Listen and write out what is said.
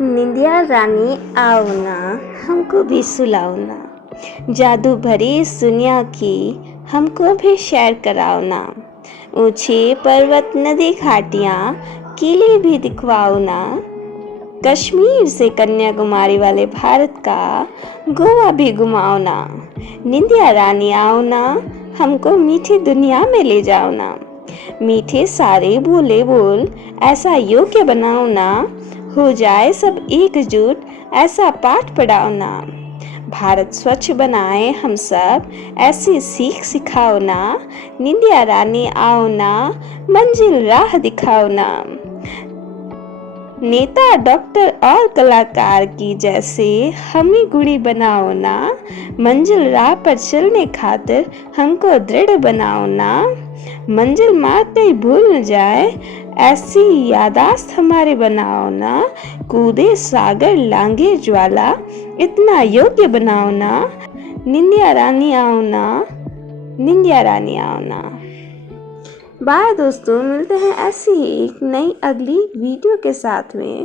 निंदिया रानी आओ ना, हमको भी सुलाओ ना। जादू भरी इस दुनिया की हमको भी शेयर कराओ ना। ऊंचे पर्वत नदी घाटियाँ किले भी दिखवाओ ना। कश्मीर से कन्याकुमारी वाले भारत का गोवा भी घुमाओ ना। निंदिया रानी आओ ना, हमको मीठी दुनिया में ले जाओ ना। मीठे सारे बोले बोल ऐसा योग्य बनाओ ना, हो जाए सब एकजुट ऐसा पाठ पढ़ाओ ना। भारत स्वच्छ बनाए हम सब ऐसी सीख सिखाओ ना। निंदिया रानी आओ ना, मंजिल राह दिखाओ ना। नेता डॉक्टर और कलाकार की जैसे हमें गुणी बनाओ ना। मंजिल राह पर चलने खातिर हमको दृढ़ बनाओ ना। मंजिल मार्ग कहीं भूल न जाए ऐसी यादाश्त हमारे बनाओ ना। कूदे सागर लांगे ज्वाला इतना योग्य बनाओ ना। निंदिया रानी आओ ना, निंदिया रानी आओ ना। बाय दोस्तों, मिलते हैं ऐसी ही एक नई अगली वीडियो के साथ में।